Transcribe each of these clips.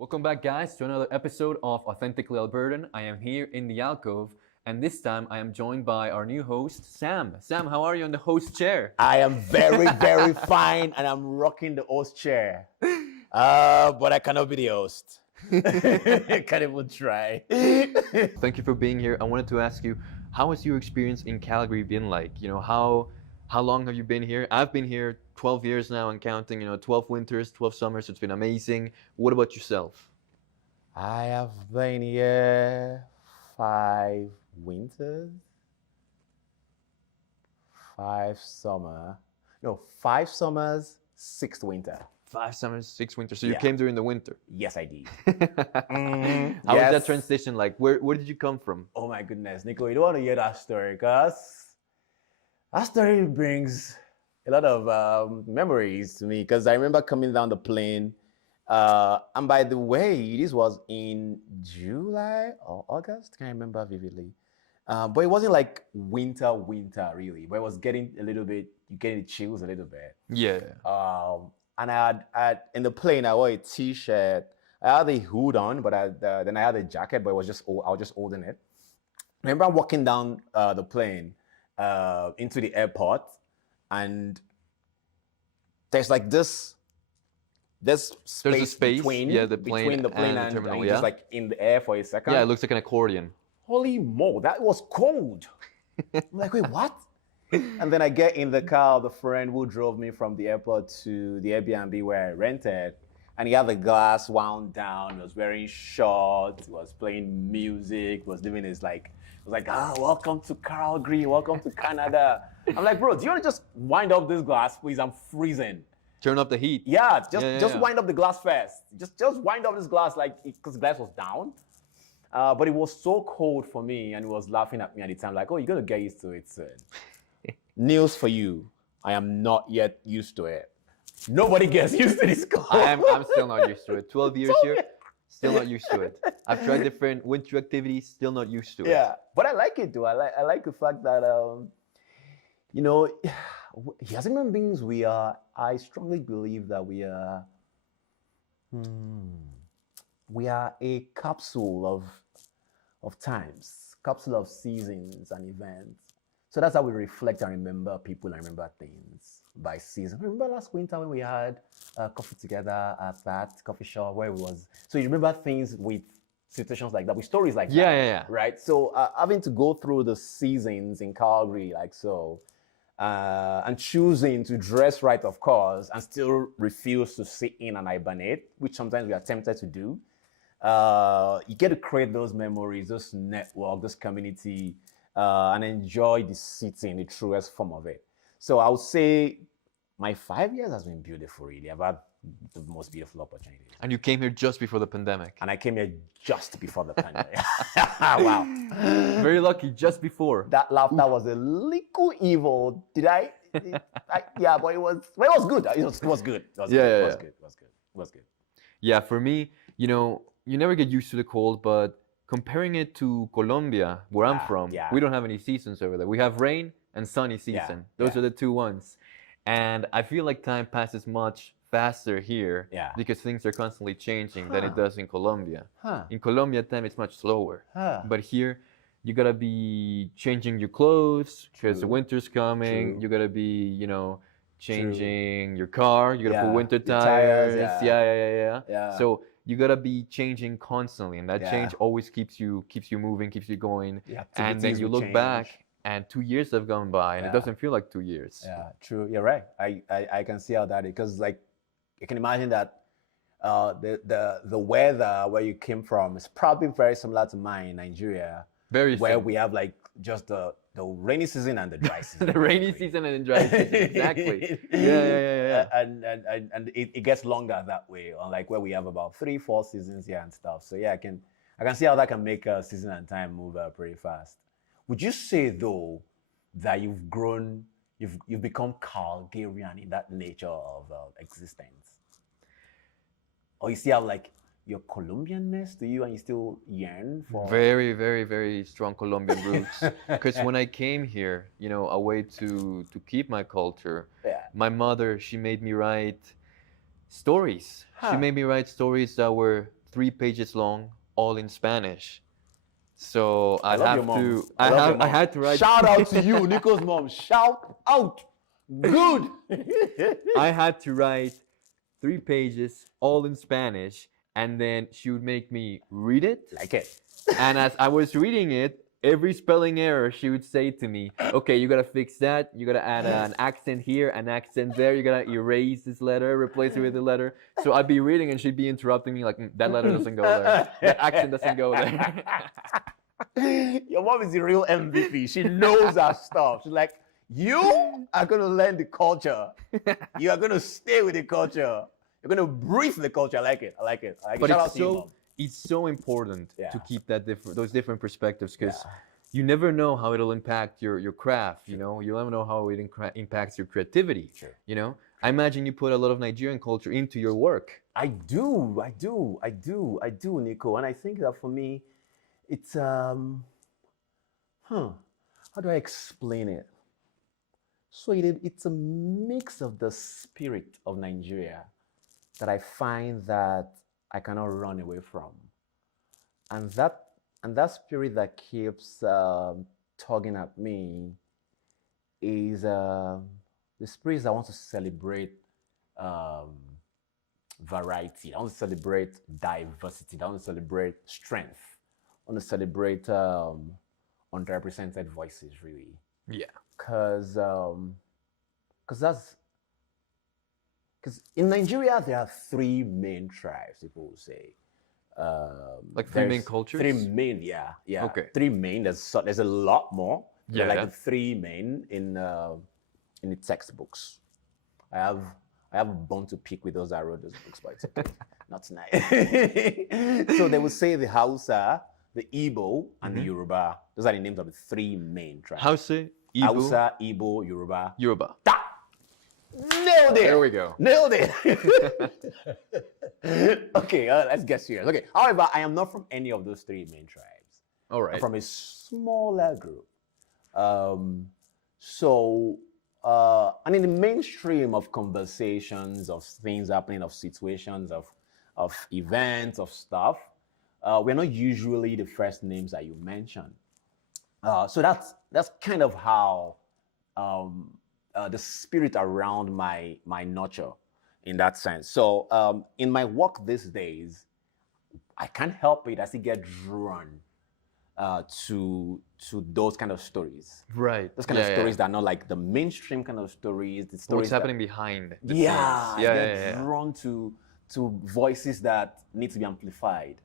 Welcome back, guys, to another episode of Authentically Albertan. I am here in the alcove, and this time I am joined by our new host, Sam. Sam, how are you on the host chair? I am very, very fine, and I'm rocking the host chair. But I cannot be the host. I can't even try. Thank you for being here. I wanted to ask you, how has your experience in Calgary been like? How long have you been here? I've been here 12 years now and counting, 12 winters, 12 summers. It's been amazing. What about yourself? I have been here 5 winters, 5 summers, 6 winter. 5 summers, 6 winters. So you Yeah. came during the winter. Yes, I did. How was that Yes. transition like? Where did you come from? Oh my goodness, Nico, you don't want to hear that story because that story brings a lot of memories to me because I remember coming down the plane. And by the way, this was in July or August, can't remember vividly. But it wasn't like winter really, but it was getting a little bit, you getting the chills a little bit. Yeah. And I had in the plane, I wore a t-shirt. I had the hood on, but then I had a jacket, but I was just holding it. I remember walking down the plane into the airport, and there's like this space, There's a space, between the plane between the plane and the and terminal, you're yeah? just like in the air for a second. Yeah, it looks like an accordion. Holy mo, that was cold. I'm like, wait, what? And then I get in the car, the friend who drove me from the airport to the Airbnb where I rented, and he had the glass wound down, he was wearing shorts, he was playing music, he was living his welcome to Calgary, welcome to Canada. I'm like, bro, do you want to just wind up this glass, please? I'm freezing. Turn up the heat. Yeah, just Yeah. wind up the glass first. Just wind up this glass, because the glass was down. But it was so cold for me, and he was laughing at me at the time, like, oh, you're gonna get used to it soon. News for you, I am not yet used to it. Nobody gets used to this cold. I'm still not used to it. 12 years here, still not used to it. I've tried different winter activities, still not used to it. Yeah, but I like it though. I like the fact that as human beings, I strongly believe that we are a capsule of times, capsule of seasons and events. So that's how we reflect and remember people and remember things by season. Remember last winter when we had coffee together at that coffee shop where it was. So you remember things with situations like that, with stories like that. Yeah. Right? So having to go through the seasons in Calgary like so, and choosing to dress right, of course, and still refuse to sit in and hibernate, which sometimes we are tempted to do. You get to create those memories, those network, this community, and enjoy the city in the truest form of it. So I would say my 5 years has been beautiful, really. I've had the most beautiful opportunities. And you came here just before the pandemic. And I came here just before the pandemic. Wow. Very lucky, just before. That laughter was a little evil. Did I? Yeah, but it was good. It was good. It was good. Yeah, for me, you never get used to the cold, but comparing it to Colombia, where I'm from, yeah. we don't have any seasons over there. We have rain and sunny season. Those are the two ones. And I feel like time passes much faster here because things are constantly changing than it does in Colombia. In Colombia, time is much slower. But here, you gotta be changing your clothes because the winter's coming. You gotta be, changing your car. You gotta put winter tires. Yeah. So you gotta be changing constantly, and that change always keeps you moving, keeps you going. And then you look back, and 2 years have gone by, and it doesn't feel like 2 years. Yeah, true. You're right. I can see how that is, because like you can imagine that the weather where you came from is probably very similar to mine in Nigeria, where we have like just the rainy season and the dry season. The rainy season and the dry season, exactly. Yeah. And it gets longer that way, unlike where we have about 3-4 seasons here and stuff. So yeah, I can see how that can make season and time move pretty fast. Would you say though that you've grown, you've become Calgarian in that nature of existence, or you still have like your Colombianness to you and you still yearn for? Very, very, very strong Colombian roots. Because when I came here, a way to keep my culture, my mother, she made me write stories. She made me write stories that were 3 pages long, all in Spanish. So I I'd love have your mom. to. I had to write. Shout out to you, Nico's mom. Shout out. Good. I had to write 3 pages, all in Spanish, and then she would make me read it. Like it. And as I was reading it, every spelling error, she would say to me, okay, you gotta fix that. You gotta add an accent here, an accent there. You gotta erase this letter, replace it with a letter. So I'd be reading and she'd be interrupting me like, that letter doesn't go there. That accent doesn't go there. Your mom is the real MVP. She knows her stuff. She's like, you are going to learn the culture. You are going to stay with the culture. You're going to breathe the culture. I like it. I like it. But Shout out to you, Mom. It's so important to keep that those different perspectives, because Yeah. you never know how it'll impact your craft. You know, you never know how it impacts your creativity. Sure. You know, I imagine you put a lot of Nigerian culture into your work. I do, Nico. And I think that for me, it's, how do I explain it? So it's a mix of the spirit of Nigeria that I find that I cannot run away from. And that spirit that keeps tugging at me is the spirit that wants to celebrate variety. I want to celebrate diversity. I want to celebrate strength. I want to celebrate underrepresented voices, really. Yeah. Because in Nigeria there are 3 main tribes, people will say. Like 3 main cultures? 3 main, yeah. Okay. 3 main. There's a lot more. Yeah. Like the 3 main in the textbooks. I have a bone to pick with those that wrote those books, but it's okay. Not tonight. So they will say the Hausa, the Igbo, and the Yoruba. Those are the names of the 3 main tribes. Hausa, Igbo, Hausa, Igbo, Yoruba. Yoruba. Nailed it. There we go. Nailed it. Okay, let's get serious. Okay, however, I am not from any of those 3 main tribes. All right. I'm from a smaller group. And in the mainstream of conversations, of things happening, of situations, of events, of stuff, we're not usually the first names that you mention. So that's kind of how the spirit around my nurture in that sense. So in my work these days, I can't help it. I still get drawn to those kind of stories. Right. Those kind of stories that are not like the mainstream kind of stories. The stories what's happening behind the scenes. I get drawn to voices that need to be amplified.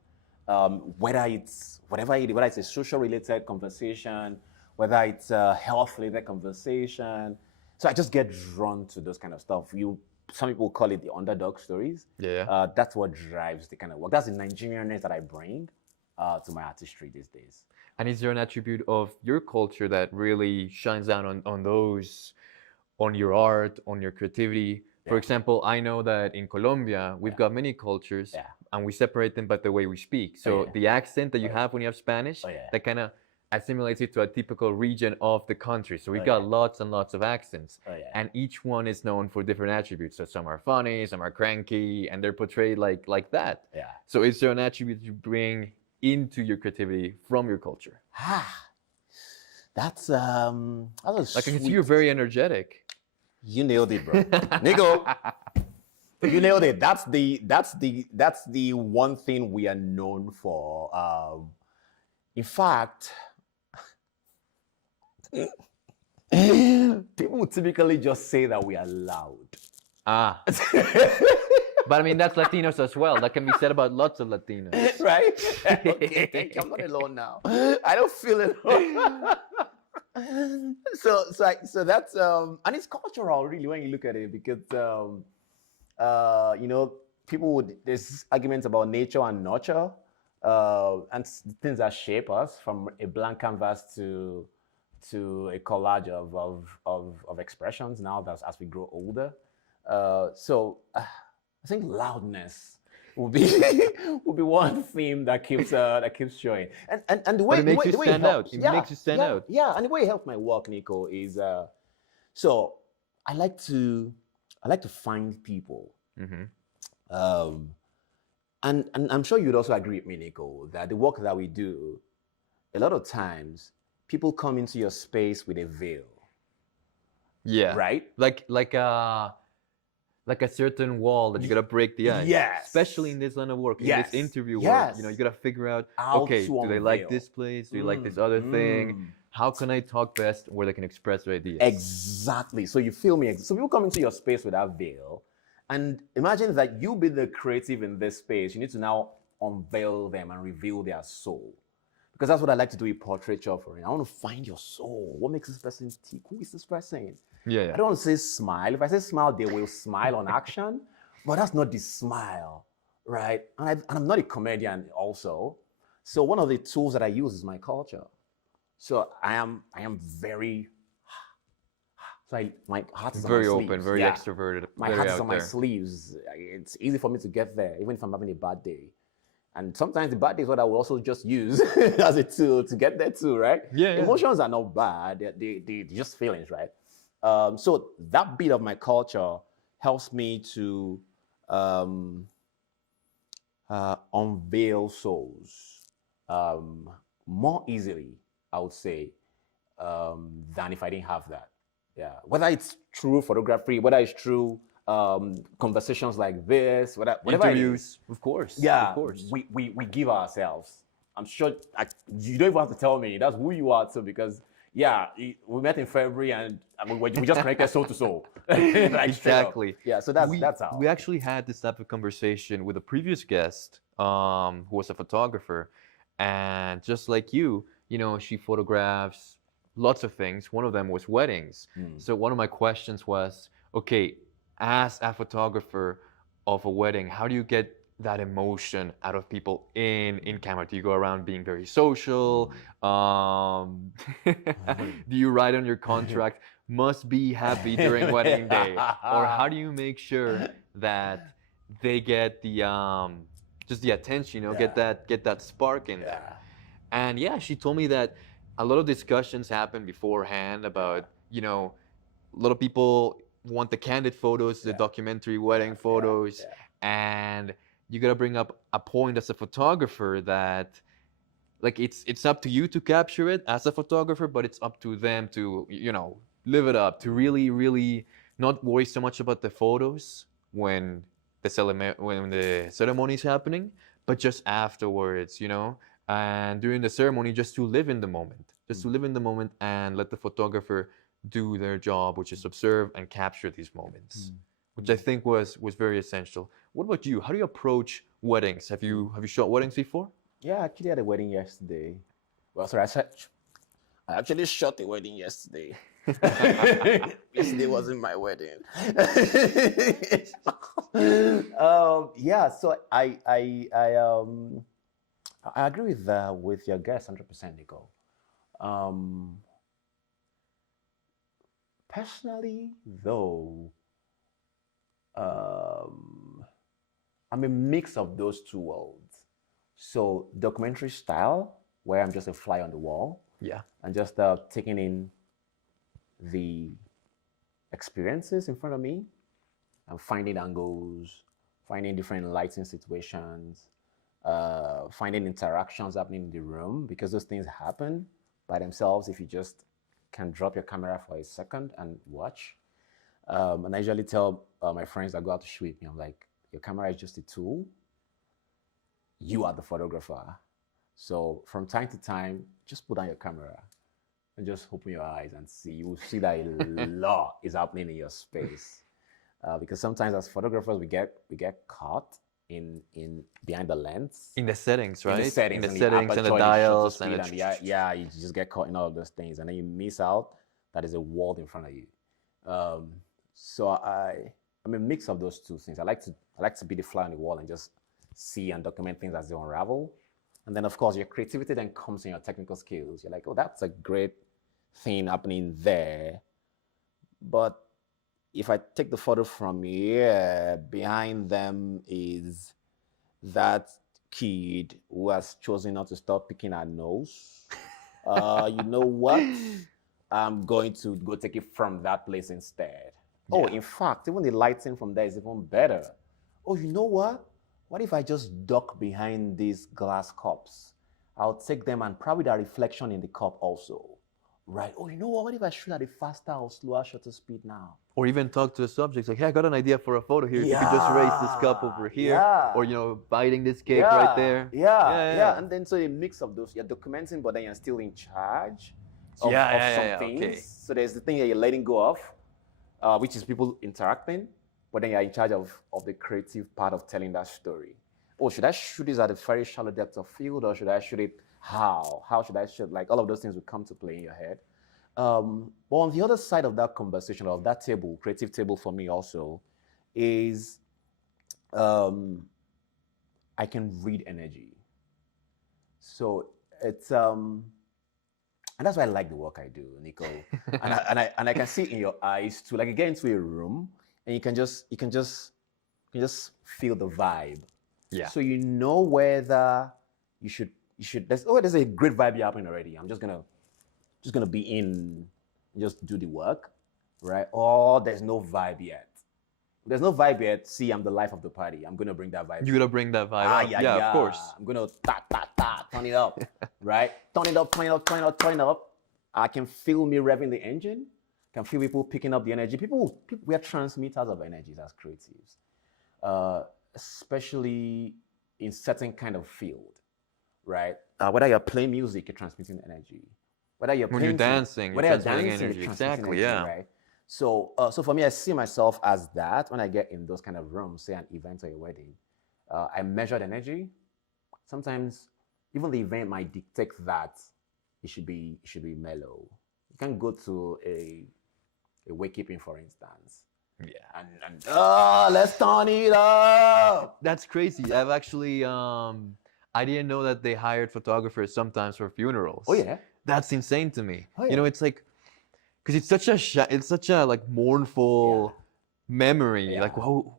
Whether it's a social related conversation, whether it's a health related conversation. So I just get drawn to those kind of stuff. Some people call it the underdog stories. Yeah. That's what drives the kind of work. That's the Nigerianness that I bring to my artistry these days. And is there an attribute of your culture that really shines down on those, on your art, on your creativity? Yeah. For example, I know that in Colombia, we've got many cultures and we separate them by the way we speak. So the accent that you have when you have Spanish, that kind of assimilates it to a typical region of the country. So we've got lots and lots of accents. And each one is known for different attributes. So some are funny, some are cranky, and they're portrayed like that. Yeah. So is there an attribute you bring into your creativity from your culture? That's a like I can see you're very energetic. You nailed it, bro. Nico, you nailed it. That's the one thing we are known for. In fact, people typically just say that we are loud. But I mean, that's Latinos as well. That can be said about lots of Latinos. Right? Okay, thank you. I'm not alone now. I don't feel it. So that's and it's cultural really when you look at it, because there's arguments about nature and nurture, and things that shape us from a blank canvas to a collage of expressions now as we grow older. I think loudness will be one theme that keeps showing, and the way but it makes you stand out. It makes you stand out. Yeah, and the way it helps my work, Nico, is so I like to find people And I'm sure you'd also agree with me, Nico, that the work that we do, a lot of times, people come into your space with a veil. Yeah. Right? Like a certain wall that you gotta break the ice. Yes. Especially in this line of work, in Yes. this interview Yes. work, you know, you gotta figure out, How okay, to do they unveil. like this place? Do you like this other thing? How can I talk best where they can express their ideas? Exactly. So you feel me? So people come into your space with that veil, and imagine that you be the creative in this space. You need to now unveil them and reveal their soul. Because that's what I like to do with portraiture offering. I want to find your soul. What makes this person tick? Who is this person? Yeah. I don't want to say smile. If I say smile, they will smile on action. But that's not the smile, right? And I'm not a comedian also. So one of the tools that I use is my culture. So I am very, so my heart is very on my open, sleeves. very extroverted. My heart is on my sleeves. It's easy for me to get there, even if I'm having a bad day. And sometimes the bad day is what I will also just use as a tool to get there too, right? Yeah. Emotions are not bad. They're just feelings, right? So that bit of my culture helps me to unveil souls more easily, I would say, than if I didn't have that. Yeah, whether it's true photography, whether it's true conversations like this, whatever interviews, it is. Of course. Yeah, of course. We give ourselves. I'm sure you don't even have to tell me. That's who you are too, because yeah, we met in February and we just connected soul to soul. Like, exactly. Yeah, so that's how. We actually had this type of conversation with a previous guest who was a photographer, and just like you know, she photographs lots of things. One of them was weddings. So one of my questions was, okay, as a photographer of a wedding, how do you get that emotion out of people in camera? Do you go around being very social? Do you write on your contract, must be happy during wedding day? Or how do you make sure that they get the just the attention, you know, get that spark in there? And yeah, she told me that a lot of discussions happen beforehand about, you know, a lot of people want the candid photos, the documentary wedding photos, and you gotta bring up a point as a photographer that, like, it's up to you to capture it as a photographer, but it's up to them to, you know, live it up, to really not worry so much about the photos when the ceremony is happening, but just afterwards, you know, and during the ceremony, just to live in the moment, and let the photographer do their job, which is observe and capture these moments, which I think was very essential. What about you? How do you approach weddings? Have you shot weddings before? Yeah, I actually had a wedding yesterday. Well, sorry, I actually shot a wedding yesterday. Yesterday wasn't my wedding. Yeah, so I agree with your guest 100%, Nico. Personally, though, I'm a mix of those two worlds. So documentary style, where I'm just a fly on the wall, and just taking in the experiences in front of me, and finding angles, finding different lighting situations, finding interactions happening in the room, because those things happen by themselves if you just can drop your camera for a second and watch. And I usually tell my friends that go out to shoot with me, I'm like, your camera is just a tool. You are the photographer. So from time to time, just put down your camera and just open your eyes and see. You will see that a lot is happening in your space. Because sometimes as photographers, we get caught in behind the lens, in the settings, right? In the settings and the dials, and you just get caught in all of those things, and then you miss out that is a world in front of you. So I'm a mix of those two things. I like to be the fly on the wall and just see and document things as they unravel. And then of course your creativity then comes in your technical skills. You're like, oh, that's a great thing happening there. But if I take the photo from here, behind them is that kid who has chosen not to stop picking her nose. You know what? I'm going to go take it from that place instead. Oh, in fact, even the lighting from there is even better. Oh, you know what? what if I just duck behind these glass cups? I'll take them and probably the reflection in the cup also. Right. Oh, you know what? What if I shoot at a faster or slower shutter speed now? Or even talk to the subjects like, hey, I got an idea for a photo here. If you could just raise this cup over here. Or, biting this cake right there. Yeah. And then so a mix of those, you're documenting, but then you're still in charge of some things. Okay. So there's the thing that you're letting go of, which is people interacting, but then you're in charge of the creative part of telling that story. Oh, should I shoot this at a very shallow depth of field, or should I shoot it how? How should I shoot? Like all of those things will come to play in your head. But on the other side of that conversation, of that table, creative table for me also, is I can read energy. So it's and that's why I like the work I do, Nico. and I can see in your eyes too. Like you get into a room and you can just feel the vibe. Yeah. So you know whether you should. There's a great vibe happening already. I'm just gonna be in, just do the work, right? Or there's no vibe yet. If there's no vibe yet. See, I'm the life of the party. I'm gonna bring that vibe. You're gonna bring that vibe up. Yeah, of course. I'm gonna turn it up, right? Turn it up. I can feel me revving the engine. Can feel people picking up the energy. People, we are transmitters of energies as creatives, especially in certain kind of field, right? Whether you're playing music, you're transmitting energy. Whether you're when you're dancing, you're transmitting energy. Exactly, yeah. Right? So for me, I see myself as that when I get in those kind of rooms, say an event or a wedding. I measure the energy. Sometimes even the event might dictate that it should be mellow. You can go to a wakekeeping, for instance. Yeah. And let's turn it up. That's crazy. I've actually I didn't know that they hired photographers sometimes for funerals. Oh yeah. That's insane to me. Oh, yeah. It's like, because it's such a like mournful memory. Yeah. Like,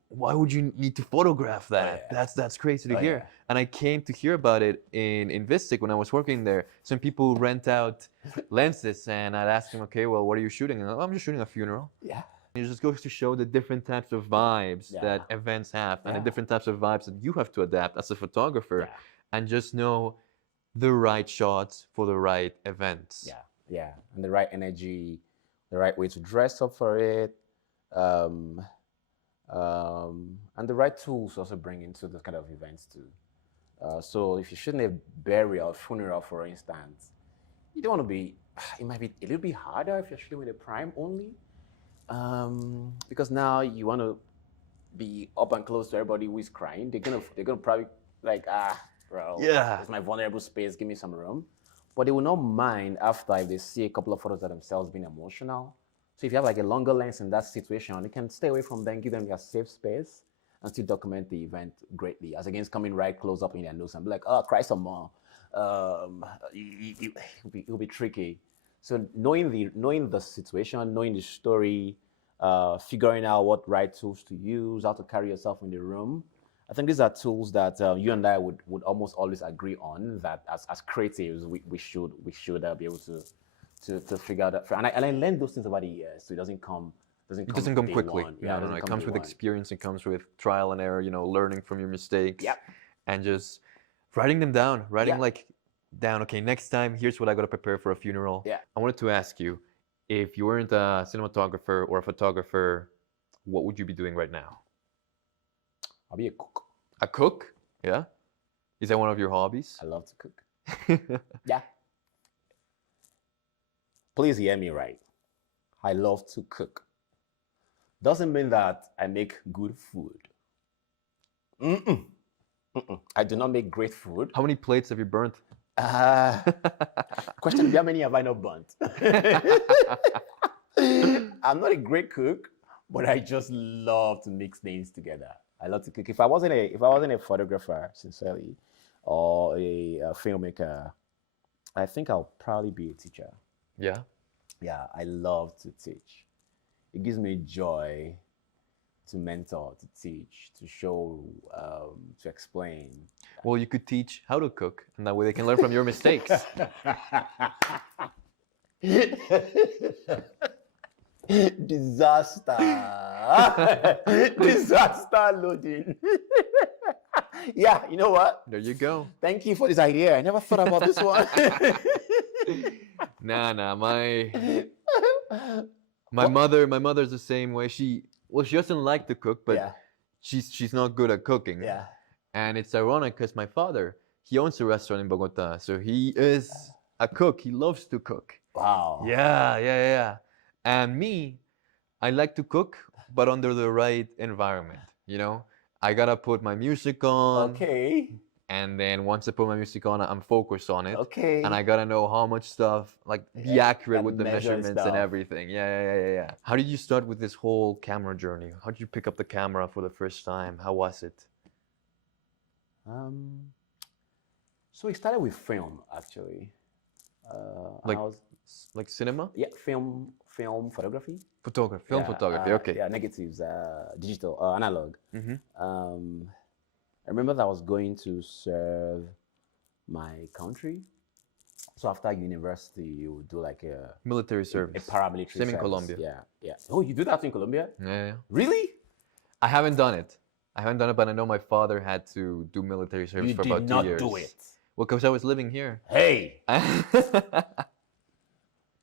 why would you need to photograph that? Oh, yeah. That's crazy to hear. And I came to hear about it in Vistic when I was working there. Some people rent out lenses, and I'd ask them, okay, well, what are you shooting? And I'm just shooting a funeral. Yeah. And it just goes to show the different types of vibes that events have, and the different types of vibes that you have to adapt as a photographer, and just know the right shots for the right events. Yeah, and the right energy, the right way to dress up for it, and the right tools also bring into this kind of events too. So if you're shooting a burial, funeral, for instance, you don't want to be. It might be a little bit harder if you're shooting with a prime only, because now you want to be up and close to everybody who is crying. They're gonna probably like bro, it's my vulnerable space, give me some room. But they will not mind after if they see a couple of photos of themselves being emotional. So if you have like a longer lens in that situation, you can stay away from them, give them your safe space, and still document the event greatly, as against coming right close up in their nose and be like, oh, cry some more. It'll be tricky. So knowing the situation, knowing the story, figuring out what right tools to use, how to carry yourself in the room, I think these are tools that you and I would almost always agree on, that as creatives we should be able to figure out that. And I learned those things over the years, so it doesn't come quickly. No, it comes with experience. It comes with trial and error. Learning from your mistakes. And just writing them down. Down. Okay, next time here's what I got to prepare for a funeral. I wanted to ask you, if you weren't a cinematographer or a photographer, what would you be doing right now? I'll be a cook. A cook? Yeah? Is that one of your hobbies? I love to cook. Yeah. Please hear me right. I love to cook. Doesn't mean that I make good food. I do not make great food. How many plates have you burnt? Question, how many have I not burnt? I'm not a great cook, but I just love to mix things together. I love to cook. If I wasn't a photographer, sincerely, or a filmmaker, I think I'll probably be a teacher. Yeah? Yeah, I love to teach. It gives me joy to mentor, to teach, to show, to explain. Well, you could teach how to cook, and that way they can learn from your mistakes. Disaster. Disaster loading. Yeah, you know what? There you go. Thank you for this idea. I never thought about this one. Nah. My mother's the same way. She doesn't like to cook, but she's not good at cooking. Yeah. And it's ironic because my father, he owns a restaurant in Bogota, so he is a cook. He loves to cook. Wow. Yeah. And me, I like to cook, but under the right environment. You know, I gotta put my music on. Okay. And then once I put my music on, I'm focused on it. Okay. And I gotta know how much stuff, like be accurate with the measurements and everything. Yeah. How did you start with this whole camera journey? How did you pick up the camera for the first time? How was it? So we started with film, actually. Like cinema? Yeah, film photography. Film photography. Okay. Yeah, negatives, digital, analog. I remember that I was going to serve my country. So after university, you would do like a military service. A paramilitary Same service. in Colombia. Yeah. Oh, you do that in Colombia? Yeah. Really? I haven't done it, but I know my father had to do military service for about 2 years. You did not do it. Well, because I was living here. Hey!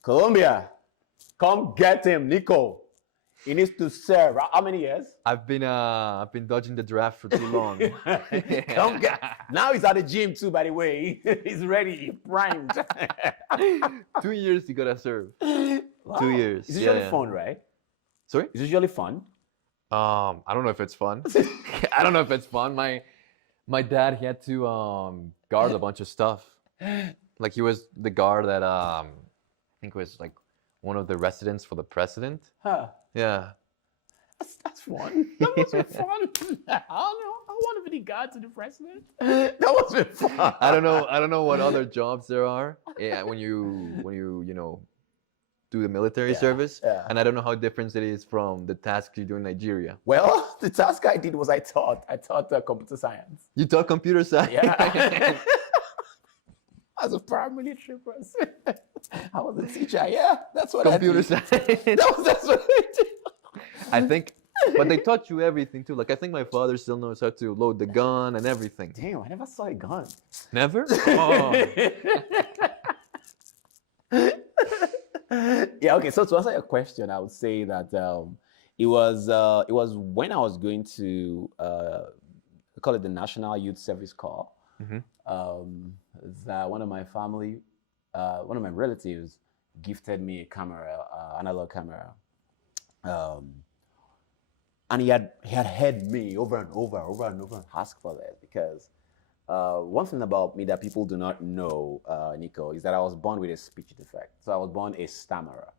Colombia, come get him, Nico. He needs to serve. How many years? I've been dodging the draft for too long. Come get. Now he's at the gym too. By the way, he's ready, primed. 2 years you gotta serve. Wow. 2 years. It's usually fun, right? Sorry? It's usually fun. I don't know if it's fun. I don't know if it's fun. My dad, he had to guard a bunch of stuff. Like he was the guard that I think was like one of the residents for the president. Huh. Yeah. That's fun. That must be fun. I don't know. I want to be the guard to the president. That must be fun. I don't know what other jobs there are. Yeah, when you do the military service. Yeah. And I don't know how different it is from the tasks you do in Nigeria. Well, the task I did was I taught computer science. You taught computer science? Yeah. As a paramilitary person. I was a teacher. Yeah, that's what computer I did. Science. That's what I did. I think, but they taught you everything too. Like I think my father still knows how to load the gun and everything. Damn, I never saw a gun. Never? Oh. Yeah. Okay. So to answer your question, I would say that it was when I was going to we call it the National Youth Service Corps. That one of my relatives gifted me a camera, analog camera, and he had heard me over and over ask for that because one thing about me that people do not know, Nico, is that I was born with a speech defect. So I was born a stammerer.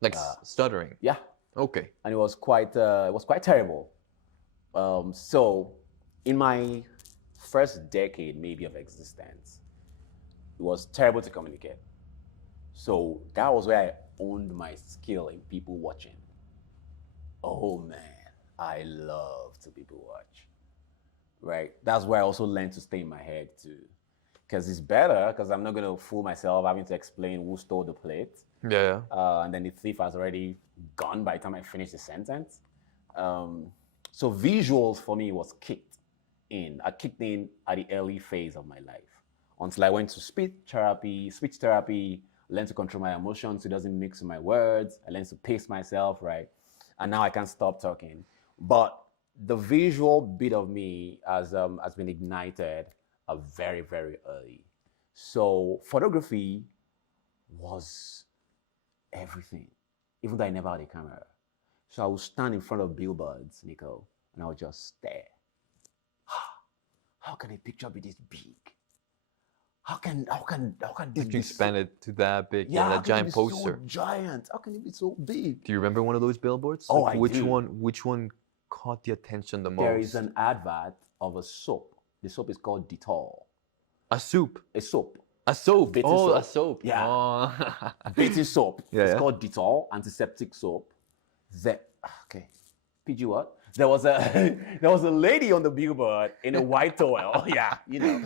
Like stuttering? Yeah. Okay. And it was quite terrible. So in my first decade maybe of existence, it was terrible to communicate. So that was where I honed my skill in people watching. Oh man, I love to people watch. Right? That's where I also learned to stay in my head too. Because it's better, because I'm not going to fool myself having to explain who stole the plate. Yeah. And then the thief has already gone by the time I finish the sentence. So visuals for me was kicked in. I kicked in at the early phase of my life until I went to speech therapy, learned to control my emotions so it doesn't mix with my words. I learned to pace myself, right? And now I can't stop talking. But the visual bit of me has been ignited very, very early. So photography was everything, even though I never had a camera. So I would stand in front of billboards, Nico, and I would just stare. How can a picture be this big? How can this you expand it to that big? Yeah, that giant poster. So giant. How can it be so big? Do you remember one of those billboards? Oh, like, I which do. Which one caught the attention the most? There is an advert of a soap. The soap is called Dettol. A soup. A soap. A soap. Bathing Oh, soap. a soap. Yeah. Oh. Bathing soap. Yeah, It's yeah. called Dettol, antiseptic soap. Okay. PG what? There was a lady on the billboard in a white towel. Yeah, you know.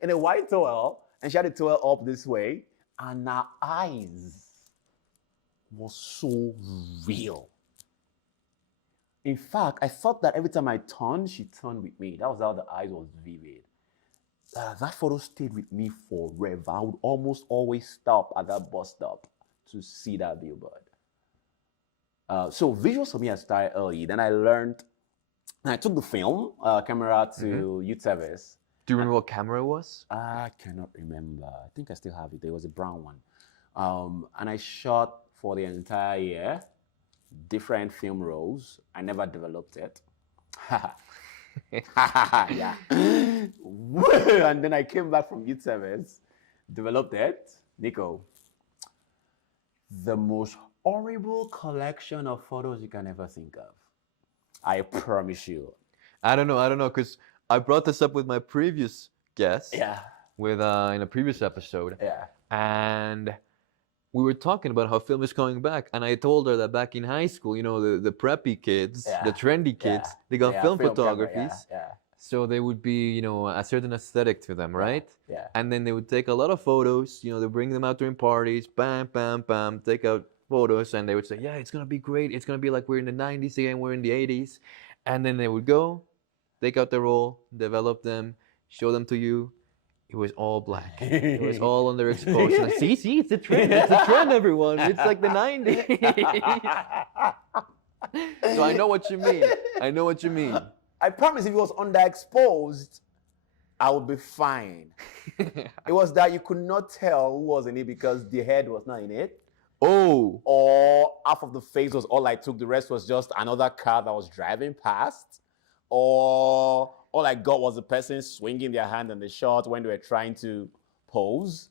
In a white towel, and she had the towel up this way, and her eyes was so real. In fact, I thought that every time I turned, she turned with me. That was how the eyes was vivid. That photo stayed with me forever. I would almost always stop at that bus stop to see that billboard. So visuals for me, I started early. Then I learned, and I took the film camera to youth service. Do you remember what camera it was? I cannot remember. I think I still have it. There was a brown one. And I shot for the entire year, different film roles. I never developed it. Yeah. And then I came back from youth service, developed it. Nico, the most horrible collection of photos you can ever think of. I promise you. I don't know, because I brought this up with my previous guest. Yeah. With in a previous episode. Yeah. And we were talking about how film is coming back, and I told her that back in high school, you know, the preppy kids, the trendy kids, they got film photographies. So they would be, you know, a certain aesthetic to them, right? Yeah. And then they would take a lot of photos, you know, they bring them out during parties, bam, bam, bam, take out photos, and they would say, yeah, it's going to be great. It's going to be like we're in the 90s again, we're in the 80s. And then they would go, take out the roll, develop them, show them to you. It was all black. It was all underexposed. Like, see, it's a trend. It's a trend, everyone. It's like the 90s. So I know what you mean. I promise if it was underexposed, I would be fine. It was that you could not tell who was in it because the head was not in it. Oh. Or half of the face was all I took. The rest was just another car that was driving past. Or all I got was the person swinging their hand in the shot when they were trying to pose.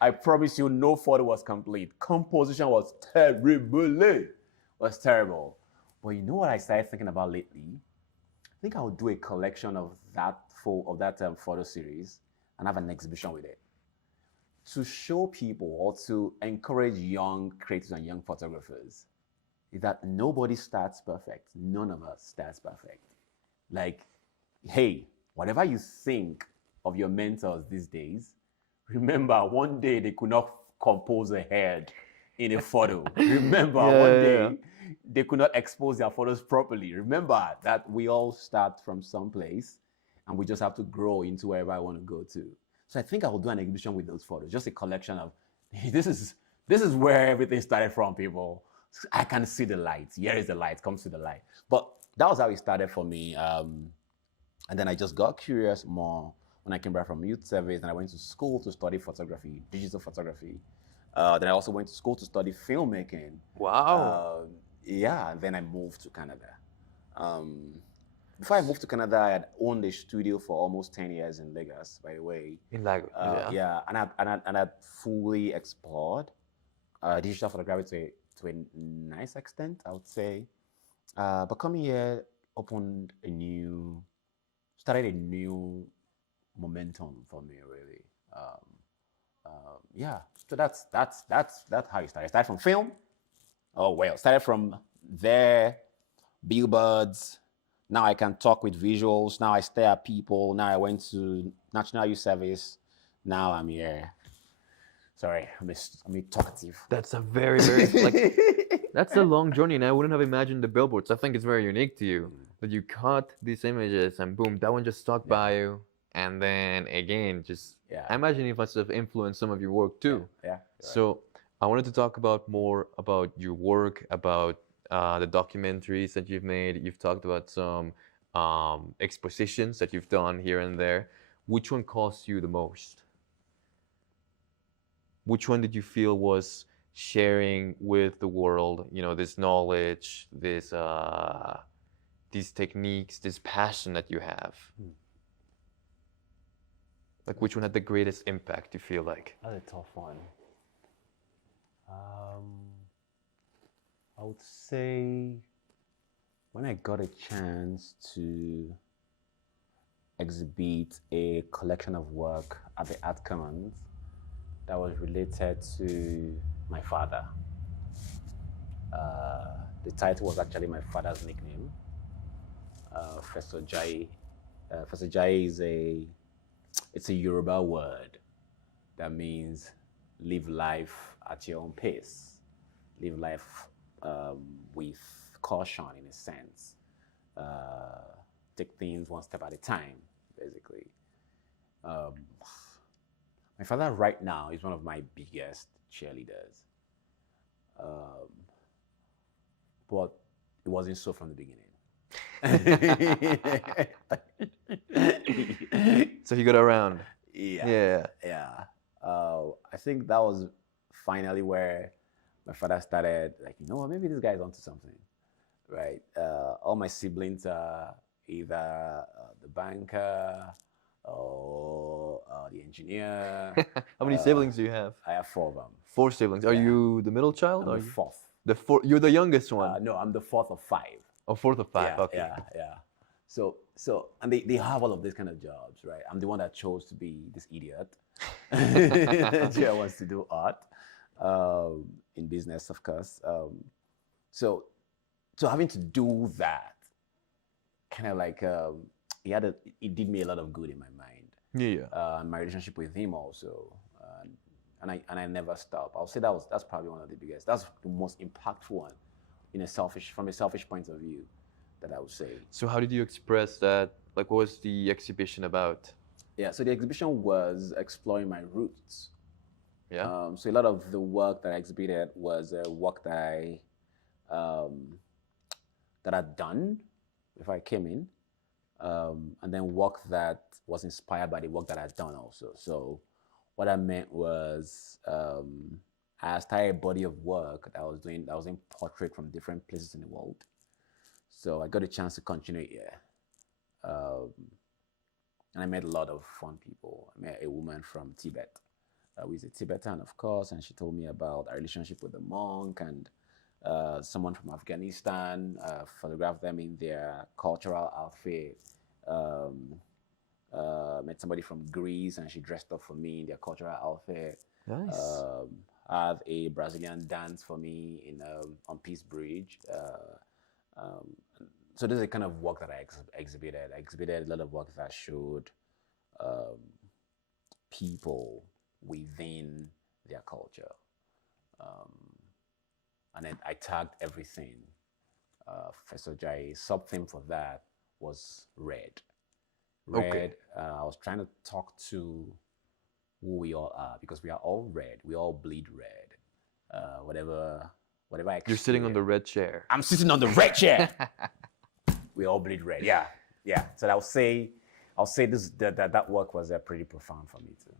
I promise you, no photo was complete. Composition was terrible. But you know what I started thinking about lately? I think I would do a collection of that photo series and have an exhibition with it to show people or to encourage young creators and young photographers is that nobody starts perfect. None of us starts perfect. Like, hey, whatever you think of your mentors these days, remember one day they could not compose a head in a photo. Remember one day they could not expose their photos properly. Remember that we all start from someplace and we just have to grow into wherever I want to go to. So I think I will do an exhibition with those photos, just a collection of, hey, this is where everything started from, people. I can see the light. Here is the light, comes to the light. But that was how it started for me. And then I just got curious more when I came back from youth service, and I went to school to study photography, digital photography. Then I also went to school to study filmmaking. Wow. And then I moved to Canada. Before I moved to Canada, I had owned a studio for almost 10 years in Lagos, by the way. In Lagos, and I fully explored digital photography to a nice extent, I would say. But coming here started a new momentum for me, really. So that's how it started. I started from film. Started from there, billboards. Now I can talk with visuals. Now I stare at people. Now I went to National Youth Service. Now I'm here. Sorry, I'm talkative. That's a very, very, that's a long journey, and I wouldn't have imagined the billboards. I think it's very unique to you that you caught these images and boom, that one just stuck by you. And then again, I imagine it must have influenced some of your work too. Yeah. So I wanted to talk more about your work, about the documentaries that you've made. You've talked about some expositions that you've done here and there. Which one cost you the most? Which one did you feel was sharing with the world, you know, this knowledge, these techniques, this passion that you have? Like, which one had the greatest impact, you feel like? That's a tough one. I would say when I got a chance to exhibit a collection of work at the Art Commons that was related to my father. The title was actually my father's nickname, Professor Jai. Professor Jai it's a Yoruba word that means live life at your own pace. Live life with caution, in a sense. take things one step at a time, basically. My father right now is one of my biggest cheerleaders. But it wasn't so from the beginning. So he got around. Yeah. I think that was finally where my father started, like, you know what, maybe this guy's onto something, right? All my siblings are either the banker or the engineer. How many siblings do you have? I have 4 of them. 4 siblings. Are you the middle child? I'm the 4th. The 4th. You're the youngest one. No, I'm the 4th of 5. Oh, 4th of 5. Yeah, okay. Yeah. So, and they have all of these kind of jobs, right? I'm the one that chose to be this idiot. That wants to do art, in business, of course. So having to do that, kind of like, it did me a lot of good in my mind. Yeah. My relationship with him also, and I never stop. I'll say that's probably one of the biggest. That's the most impactful one, from a selfish point of view, that I would say. So how did you express that? Like, what was the exhibition about? Yeah, so the exhibition was exploring my roots. Yeah. So a lot of the work that I exhibited was work that I'd done before I came in, and then work that was inspired by the work that I'd done also. So what I meant was, I started a body of work that I was doing portrait from different places in the world. So I got a chance to continue here. And I met a lot of fun people. I met a woman from Tibet, who is a Tibetan, of course, and she told me about our relationship with the monk, and someone from Afghanistan, photographed them in their cultural outfit. Met somebody from Greece, and she dressed up for me in their cultural outfit. Nice. Had a Brazilian dance for me on Peace Bridge. So this is the kind of work that I exhibited. I exhibited a lot of work that showed people within their culture. And then I tagged everything. Professor Jai, sub-theme for that was red. Okay. I was trying to talk to who we all are, because we are all red. We all bleed red. Whatever I You're sitting on the red chair. I'm sitting on the red chair. We all bleed red. Yeah. So I'll say that work was pretty profound for me too.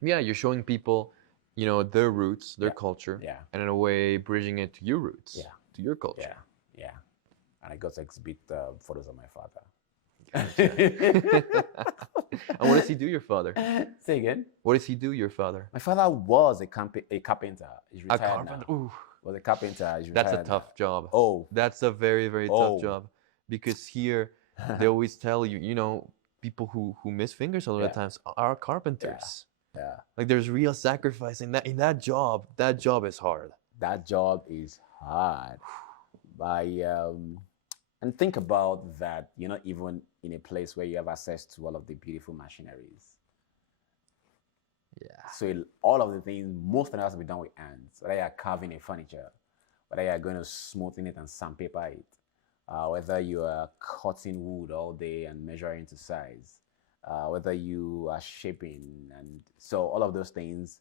Yeah, you're showing people, their roots, their culture, and in a way bridging it to your roots, to your culture. Yeah. And I got to exhibit photos of my father. And what does he do, your father? Say again. What does he do, your father? My father was a carpenter. He's retired a carpenter. now. Ooh. Was a carpenter. He's That's retired a tough job. Oh. That's a very, very tough job. Because here, they always tell you, people who miss fingers a lot of times are carpenters. Yeah. Like, there's real sacrifice in that job. That job is hard. That job is hard. And think about that, you're not even in a place where you have access to all of the beautiful machineries. Yeah. So all of the things, most of it has to be done with hands. Whether you're carving a furniture, whether you're going to smoothen it and sandpaper it, whether you are cutting wood all day and measuring to size, whether you are shaping, and so all of those things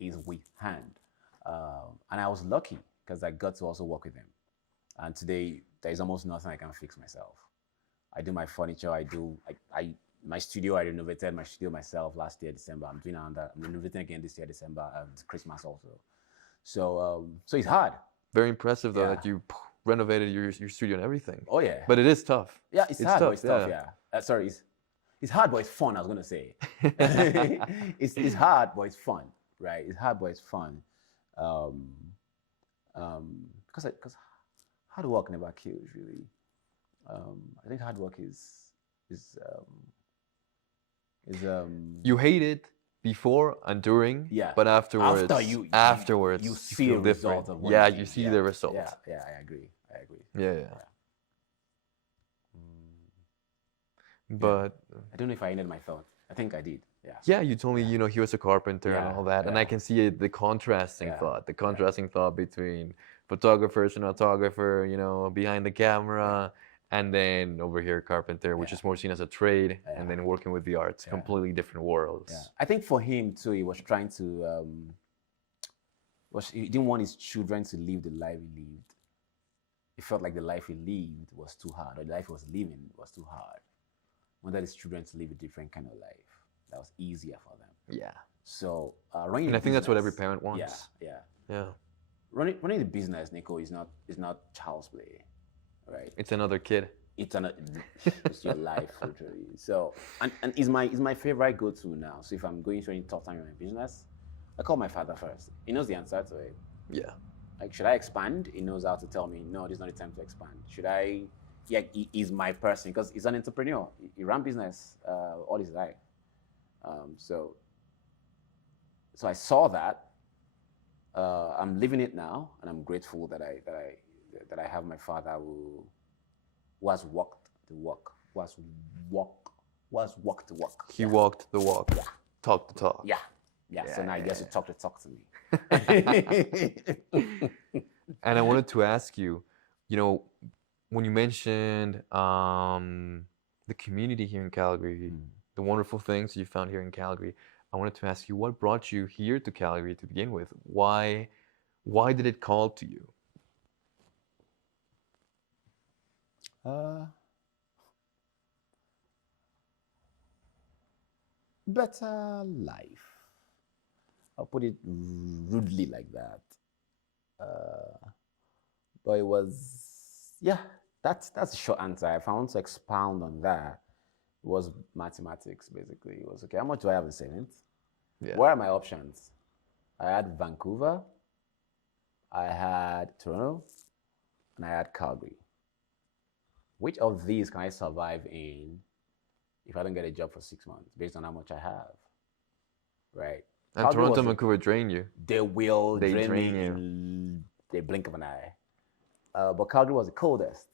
is with hand. And I was lucky because I got to also work with him. And today, there's almost nothing I can fix myself. I do my furniture. My studio, I renovated my studio myself last year, December. I'm renovating again this year, December, and Christmas also. So it's hard. Very impressive, though, that you renovated your studio and everything. Oh, yeah. But it is tough. Yeah, it's hard, but it's tough, yeah. Sorry, it's hard, but it's fun, I was going to say. It's hard, but it's fun, right? It's hard, but it's fun. Because hard work never kills, really. I think hard work is you hate it before and during, but afterwards, you see the result of what you see the result. Yeah, I agree. Yeah. But I don't know if I ended my thought. I think I did. Yeah, you told me, he was a carpenter and all that, and I can see the contrasting thought between photographer, cinematographer, behind the camera, and then over here carpenter, which is more seen as a trade, and then working with the arts, completely different worlds. Yeah. I think for him too, he was trying to, he didn't want his children to live the life he lived. He felt like the life he lived was too hard, or the life he was living was too hard. He wanted his children to live a different kind of life that was easier for them. Yeah. So running, and I think that's what every parent wants. Yeah. Running the business, Nico, is not child's play, right? It's another kid. It's your life, literally. So and is my favorite go-to now. So if I'm going through any tough time in my business, I call my father first. He knows the answer to it. Yeah. Like, should I expand? He knows how to tell me, no, this is not the time to expand. Should I? Yeah, he's my person because he's an entrepreneur. He ran business all his life. So I saw that. I'm living it now, and I'm grateful that I have my father who has walked the walk, who has walked the walk. He walked the walk, talked the talk. Yeah. So now he gets to talk to me. And I wanted to ask you, when you mentioned the community here in Calgary, the wonderful things you found here in Calgary, I wanted to ask you, what brought you here to Calgary to begin with? Why did it call to you? Better life. I'll put it rudely like that. But it was, that's a short answer. If I want to expound on that, it was mathematics, basically. It was, okay, how much do I have in savings? Yeah. What are my options? I had Vancouver, I had Toronto, and I had Calgary. Which of these can I survive in if I don't get a job for 6 months, based on how much I have, right? And Calgary, Toronto and Vancouver drain you. They will drain me in the blink of an eye. But Calgary was the coldest.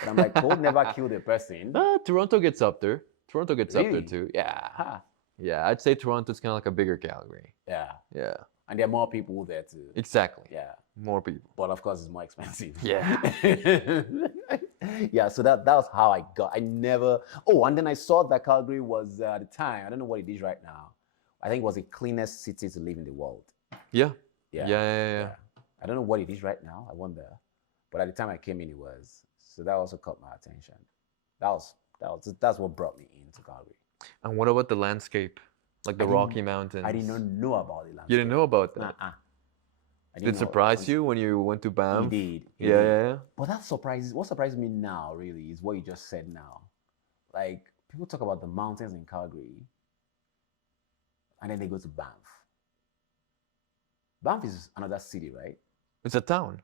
And I'm like, cold never killed a person. Toronto gets up there. Toronto gets up there Really? too. Yeah. Yeah, I'd say Toronto's kind of like a bigger Calgary. Yeah. Yeah. And there are more people there too. Exactly. Yeah. More people. But of course, it's more expensive. Yeah. Yeah, so that was how I got. I never. Oh, and then I saw that Calgary was at the time. I don't know what it is right now. I think it was the cleanest city to live in the world. Yeah. Yeah. I don't know what it is right now. I wonder. But at the time I came in, it was. So that also caught my attention. That's what brought me into Calgary. And what about the landscape, like the Rocky Mountains? I did not know about the landscape. You didn't know about that? Did it surprise you when you went to Banff? It did. Yeah. But what surprises me now, really, is what you just said now. Like, people talk about the mountains in Calgary, and then they go to Banff. Banff is another city, right? It's a town.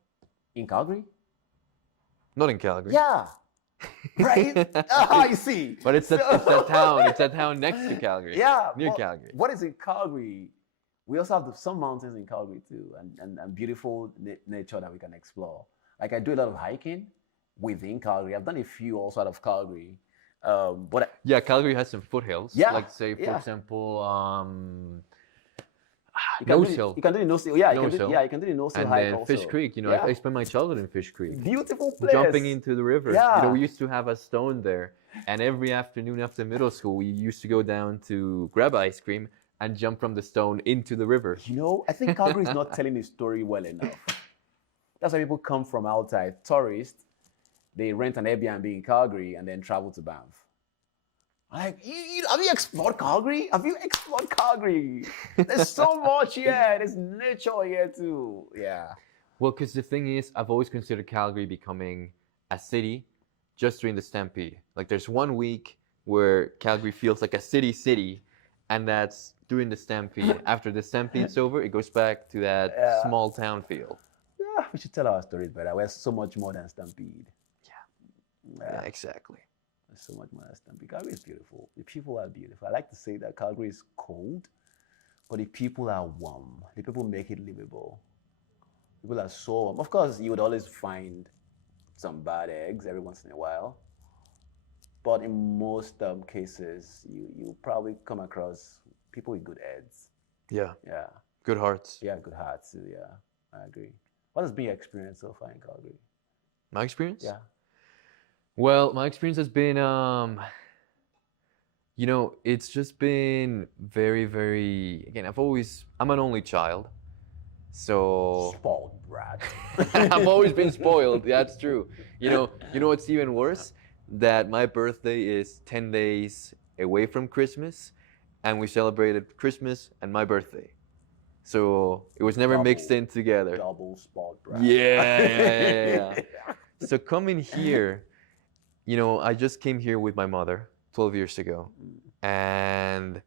In Calgary? Not in Calgary. Yeah. Right? You see. But it's a town. It's a town next to Calgary. Yeah. Near Calgary. What is in Calgary? We also have some mountains in Calgary too, and beautiful nature that we can explore. Like, I do a lot of hiking within Calgary. I've done a few also out of Calgary. Yeah, Calgary has some foothills. Yeah. Like, say, for example, Nose Hill. You can do the Nose Hill. Yeah, you can do the Nose Hill hike also. And then Fish Creek. I spent my childhood in Fish Creek. Beautiful place. Jumping into the river. Yeah. We used to have a stone there, and every afternoon after middle school, we used to go down to grab ice cream and jump from the stone into the river. I think Calgary is not telling the story well enough. That's why people come from outside, tourists. They rent an Airbnb in Calgary and then travel to Banff. Like, have you explored Calgary? There's so much here. There's nature here too. Yeah. Well, because the thing is, I've always considered Calgary becoming a city just during the Stampede. Like, there's 1 week where Calgary feels like a city, and that's during the Stampede. After the Stampede's over, it goes back to that small town feel. Yeah, we should tell our stories better. We're so much more than Stampede. Yeah, exactly. So much more than Stampede. Calgary is beautiful. The people are beautiful. I like to say that Calgary is cold, but the people are warm. The people make it livable. People are so warm. Of course, you would always find some bad eggs every once in a while, but in most cases, you probably come across people with good heads. Yeah. Yeah. Good hearts. Yeah, good hearts. Yeah, I agree. What has been your experience so far in Calgary? My experience? Yeah. Well, my experience has been, it's just been very, very, again, I'm an only child. So Spoiled brat. I've always been spoiled. That's true. You know what's even worse? That my birthday is 10 days away from Christmas, and we celebrated Christmas and my birthday. So it was never mixed in together. Double spoiled brat. Yeah. So coming here, I just came here with my mother 12 years ago, and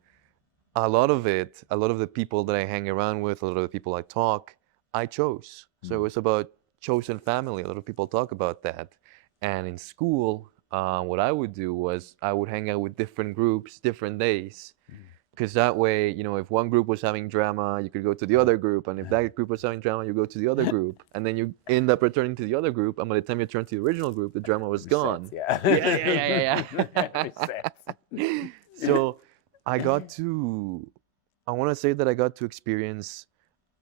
a lot of the people that I hang around with, a lot of the people I talk, I chose. So it was about chosen family. A lot of people talk about that. And in school, what I would do was I would hang out with different groups, different days. Because that way, if one group was having drama, you could go to the other group. And if that group was having drama, you go to the other group. And then you end up returning to the other group. And by the time you turn to the original group, the drama was gone. Yeah. So I want to say that I got to experience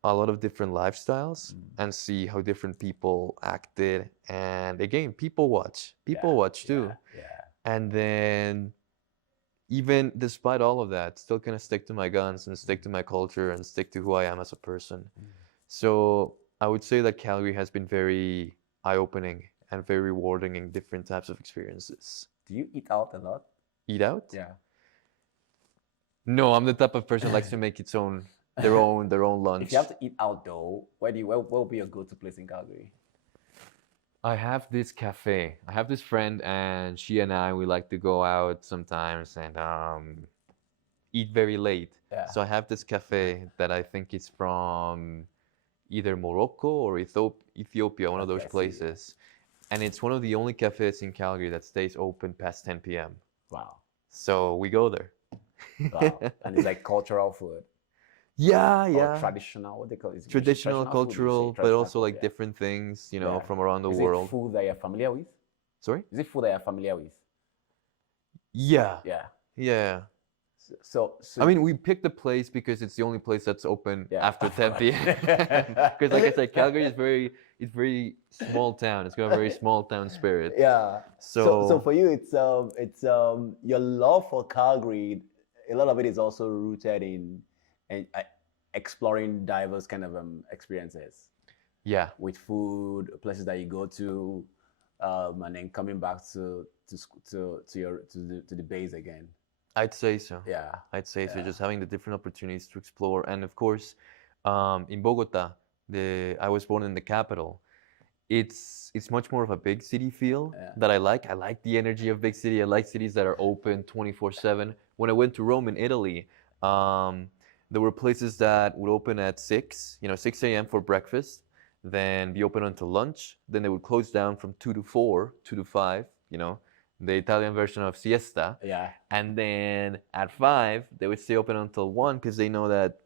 a lot of different lifestyles and see how different people acted. And again, people watch too. And then even despite all of that, still kind of stick to my guns and stick to my culture and stick to who I am as a person. So I would say that Calgary has been very eye-opening and very rewarding in different types of experiences. Do you eat out a lot? Eat out? Yeah. No, I'm the type of person who likes to make their own lunch. If you have to eat out though, where will be your go-to place in Calgary? I have this cafe. I have this friend, and she and we like to go out sometimes and eat very late. Yeah. So I have this cafe that I think is from either Morocco or Ethiopia, one of those places. And it's one of the only cafes in Calgary that stays open past 10 p.m. Wow. So we go there. Wow. And it's like cultural food. Yeah. Or traditional, what they call it? Traditional, cultural, but also like different things, from around the world. Is it food that you're familiar with? Sorry? Is it food that you're familiar with? Yeah. Yeah. So I mean, we picked the place because it's the only place that's open after 10 p.m. Because, like I said, Calgary is very small town. It's got a very small town spirit. Yeah. So for you, it's your love for Calgary. A lot of it is also rooted in exploring diverse kind of experiences. Yeah. With food, places that you go to, and then coming back to the base again. I'd say so. Yeah. I'd say so. Just having the different opportunities to explore, and of course, in Bogota, I was born in the capital. It's much more of a big city feel that I like. I like the energy of big city. I like cities that are open 24/7. When I went to Rome in Italy, there were places that would open at 6 a.m. for breakfast, then be open until lunch. Then they would close down from 2 to 4, 2 to 5, the Italian version of siesta. Yeah. And then at 5, they would stay open until 1 because they know that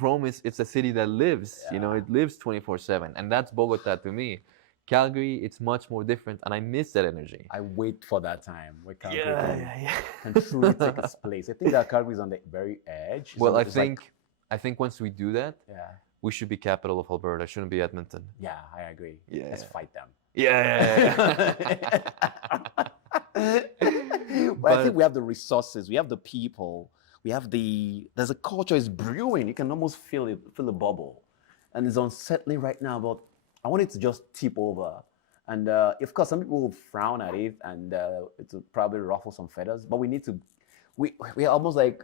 Rome it's a city that lives, it lives 24/7. And that's Bogota to me. Calgary, it's much more different, and I miss that energy. I wait for that time where Calgary can truly take its place. I think that Calgary is on the very edge. Well, I think once we do that, yeah, we should be capital of Alberta. It shouldn't be Edmonton. Yeah, I agree. Yeah, let's fight them. Yeah. But I think we have the resources, we have the people, there's a culture is brewing. You can almost feel the bubble, and it's unsettling right now. But I want it to just tip over. And of course, some people will frown at it, and it will probably ruffle some feathers. But we're almost like,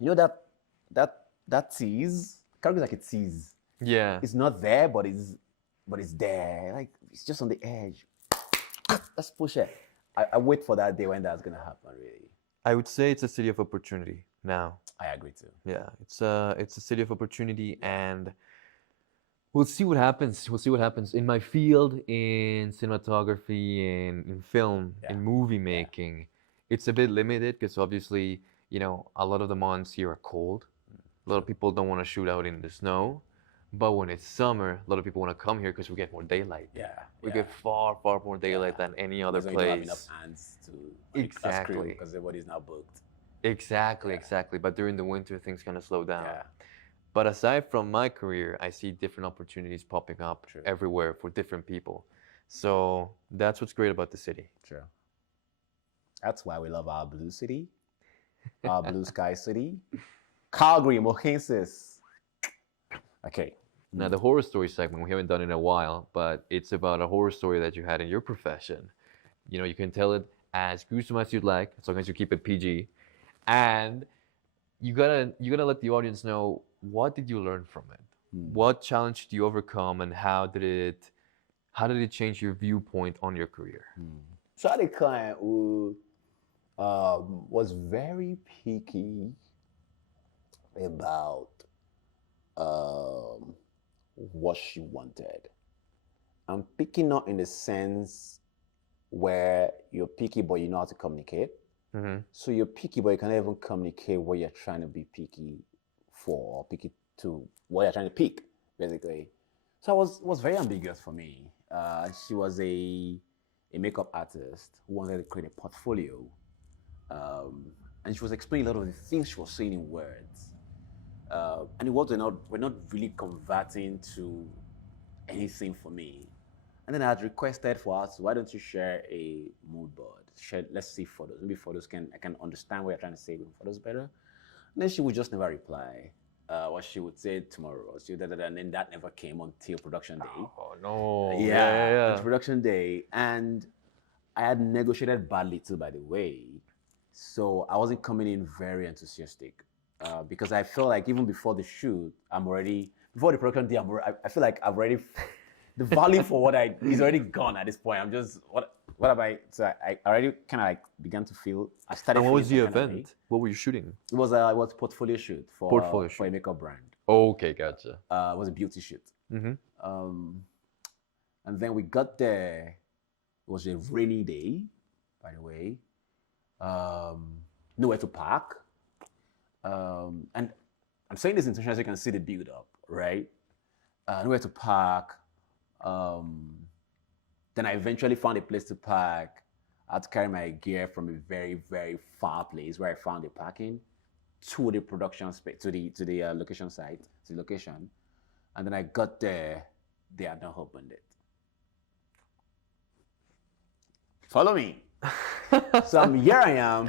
that tease. Calgary is like a tease. Yeah. It's not there, but it's there. Like it's just on the edge. Let's push it. I wait for that day when that's gonna happen. Really. I would say it's a city of opportunity now. I agree too. Yeah, it's a city of opportunity, and we'll see what happens. We'll see what happens in my field, in cinematography, in film, in movie making. It's a bit limited because obviously, a lot of the months here are cold. A lot of people don't want to shoot out in the snow. But when it's summer, a lot of people want to come here because we get more daylight. Yeah. We get far, far more daylight than any other place. You don't have enough hands to exactly because everybody's now booked. Exactly. But during the winter, things kind of slow down. Yeah. But aside from my career, I see different opportunities popping up everywhere for different people. So that's what's great about the city. True. That's why we love our blue city, our blue sky city. Calgary, Mohensis. Okay. Now, the horror story segment, we haven't done it in a while, but it's about a horror story that you had in your profession. You know, you can tell it as gruesome as you'd like, as long as you keep it PG. And you gotta let the audience know, what did you learn from it? What challenge did you overcome, and how did it change your viewpoint on your career? So I had a client who was very picky about what she wanted. I'm picky not in the sense where you're picky but you know how to communicate. So you're picky but you can't even communicate what you're trying to be picky for, or picky to what you're trying to pick, basically. So it was very ambiguous for me. She was a makeup artist who wanted to create a portfolio. And she was explaining a lot of the things she was saying in words. And it was we're not really converting to anything for me. And then I had requested for us, why don't you share a mood board? Let's see photos. Maybe photos I can understand what you're trying to say with photos better. And then she would just never reply. What she would say tomorrow, and then that never came until production day. Oh no! Yeah. Production day, and I had negotiated badly too, by the way. So I wasn't coming in very enthusiastic because I felt like even before the shoot, before the production day, I feel like I've already the value for what is already gone at this point. I'm just what have I? So I already kind of like began to feel. I started. And what was the event? What were you shooting? It was a portfolio shoot for a makeup brand. Okay, gotcha. It was a beauty shoot. And then we got there. It was a rainy day, by the way. Nowhere to park. And I'm saying this intentionally so you can see the build up, right? Nowhere to park. Then I eventually found a place to park. I had to carry my gear from a very, very far place where I found the parking to the production space, to the location site, to the location. And then I got there, they had not opened it. Follow me. So here I am,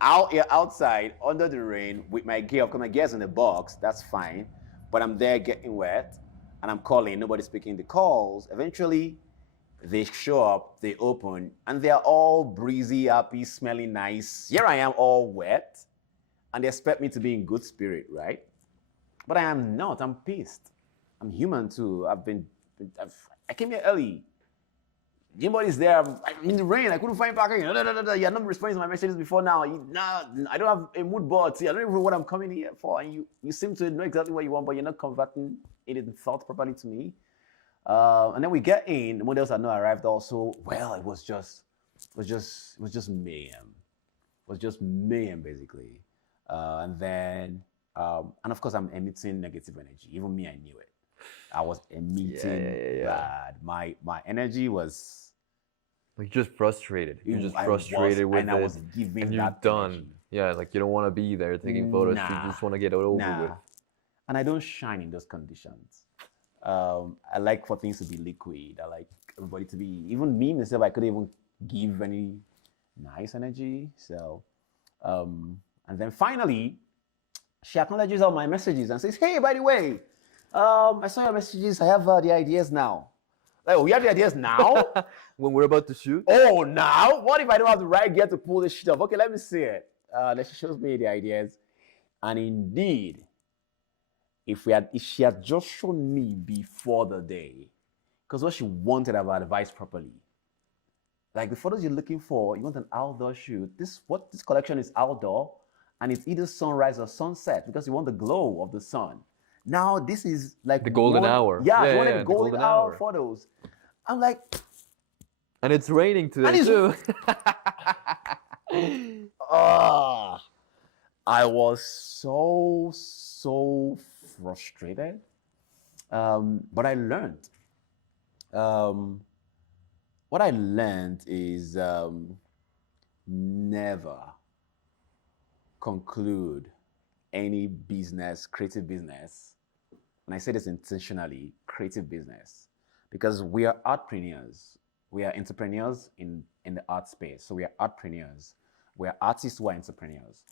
outside, under the rain, with my gear. Of course, my gear's in the box, that's fine. But I'm there getting wet, and I'm calling, nobody's picking the calls. Eventually, they show up, they open, and they're all breezy, happy, smelling nice. Here I am, all wet, and they expect me to be in good spirit, right? But I am not, I'm pissed. I'm human too. I came here early. Nobody's there. I'm in the rain. I couldn't find parking. You're not responding to my messages before now. I don't have a mood board. See, I don't even know what I'm coming here for. And you seem to know exactly what you want, but you're not converting it in thought properly to me. And then we get in. The models had not arrived also. Well, it was just mayhem. It was just mayhem, basically. And of course, I'm emitting negative energy. Even me, I knew it. I was emitting bad. My energy was like just frustrated. You're just frustrated with it. And I was giving and you're that done. energy. Yeah, like you don't want to be there taking photos. You just want to get it over with. And I don't shine in those conditions. I like for things to be liquid. I like everybody to be, even me myself, I couldn't even give any nice energy. So, and then finally, she acknowledges all my messages and says, hey, by the way, I saw your messages. I have the ideas now. Like, oh, we have the ideas now? When we're about to shoot? Oh, now? What if I don't have the right gear to pull this shit off? Okay, let me see it. Then she shows me the ideas. And indeed, if she had just shown me before the day, because what she wanted, I've advised properly. Like the photos you're looking for, you want an outdoor shoot. This collection is outdoor, and it's either sunrise or sunset because you want the glow of the sun. Now this is like the golden hour. Yeah, the golden hour photos. I'm like, and it's raining today too. I was so frustrated, but I learned. What I learned is never conclude any business, creative business, and I say this intentionally, creative business, because we are artpreneurs. We are entrepreneurs in the art space. So we are artpreneurs. We are artists who are entrepreneurs,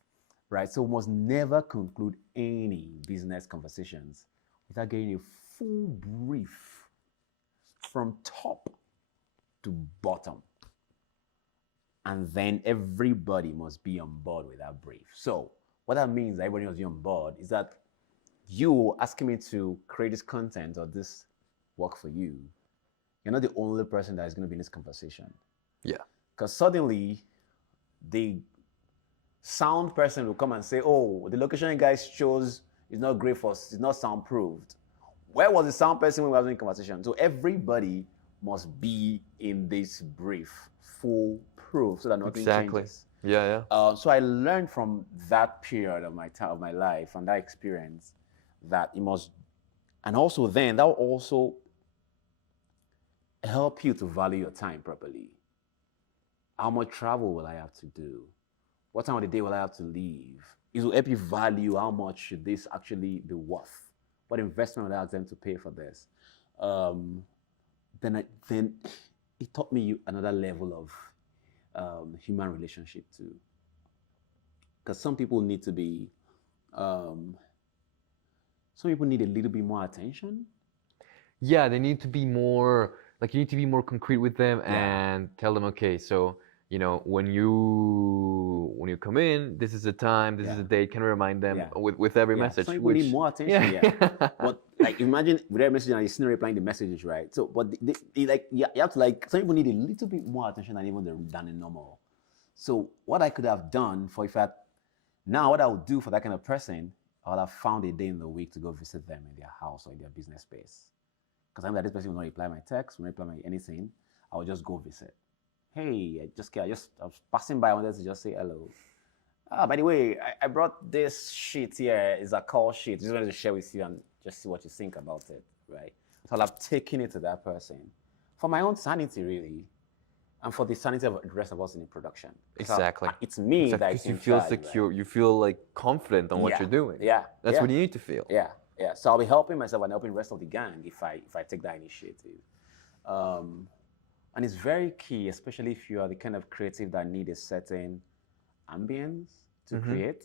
right? So we must never conclude any business conversations without getting a full brief from top to bottom. And then everybody must be on board with that brief. So what that means, everybody must be on board, is that you asking me to create this content or this work for you, you're not the only person that is going to be in this conversation. Yeah. Because suddenly, the sound person will come and say, oh, the location you guys chose is not great for us, it's not soundproofed. Where was the sound person when we were having a conversation? So everybody must be in this brief, full proof, so that nothing changes. Yeah, yeah. So I learned from that period of my life and that experience that it must, and also then that will also help you to value your time properly. How much travel will I have to do? What time of the day will I have to leave? It will help you value how much should this actually be worth. What investment will I ask them to pay for this? Then it taught me another level of human relationship too. Because some people need to be, some people need a little bit more attention. Yeah, they need to be more, like you need to be more concrete with them and tell them, okay, so, you know, when you come in, this is the time, this is the date. Can remind them with every message. Some people need more attention. But like imagine with every message and you're still replying the messages, right? So, but they like you have to like some people need a little bit more attention than even than normal. So what I could have done what I would do for that kind of person, I would have found a day in the week to go visit them in their house or in their business space. Because I know that this person will not reply my text, will not reply my anything. I will just go visit. Hey, I was passing by, I wanted to just say hello. By the way, I brought this sheet here. It's a call sheet. Just wanted to share with you and just see what you think about it, right? So I've taken it to that person for my own sanity, really, and for the sanity of the rest of us in the production. Exactly. It's me that because you feel secure. Right? You feel like confident on what you're doing. Yeah. That's what you need to feel. Yeah. So I'll be helping myself and helping the rest of the gang if I take that initiative. And it's very key, especially if you are the kind of creative that need a certain ambience to create.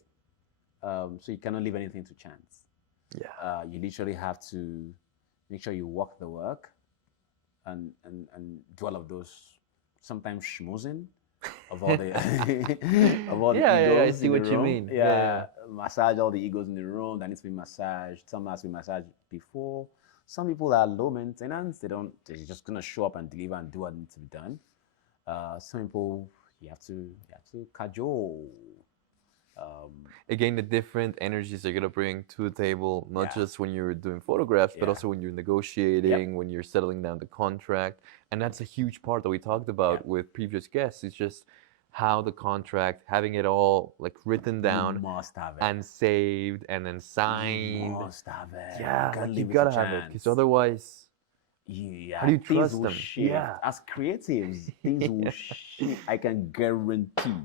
So you cannot leave anything to chance. Yeah. You literally have to make sure you walk the work and do all of those sometimes schmoozing of all the of all the egos I see what you mean. Massage all the egos in the room that needs to be massaged. Some has to be massaged before. Some people are low maintenance. They're just gonna show up and deliver and do what needs to be done. Some people you have to cajole. Again, the different energies you're gonna bring to the table, not just when you're doing photographs, but also when you're negotiating, when you're settling down the contract. And that's a huge part that we talked about with previous guests. It's just how the contract, having it all like written down and saved and then signed. You must have it. Yeah, you gotta have it, because otherwise, how do you trust them? Yeah, as creatives, things will shift. I can guarantee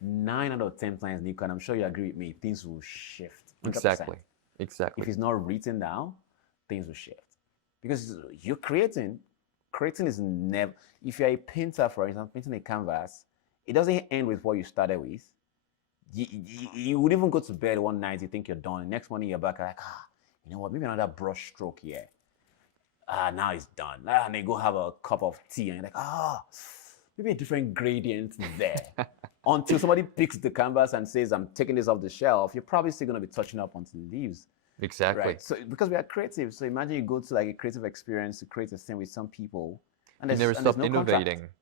9 out of 10 times, Nico, and I'm sure you agree with me, things will shift. 100%. Exactly. If it's not written down, things will shift. Because you're creating is never, if you're a painter, for example, painting a canvas, it doesn't end with what you started with. You would even go to bed one night, you think you're done. The next morning you're back, like, you know what, maybe another brush stroke here. Now it's done. And then go have a cup of tea and you're like, maybe a different gradient there. Until somebody picks the canvas and says, I'm taking this off the shelf, you're probably still going to be touching up until it leaves. Exactly. Right? So because we are creative, so imagine you go to like a creative experience to create a thing with some people, and you never stop innovating. Contract.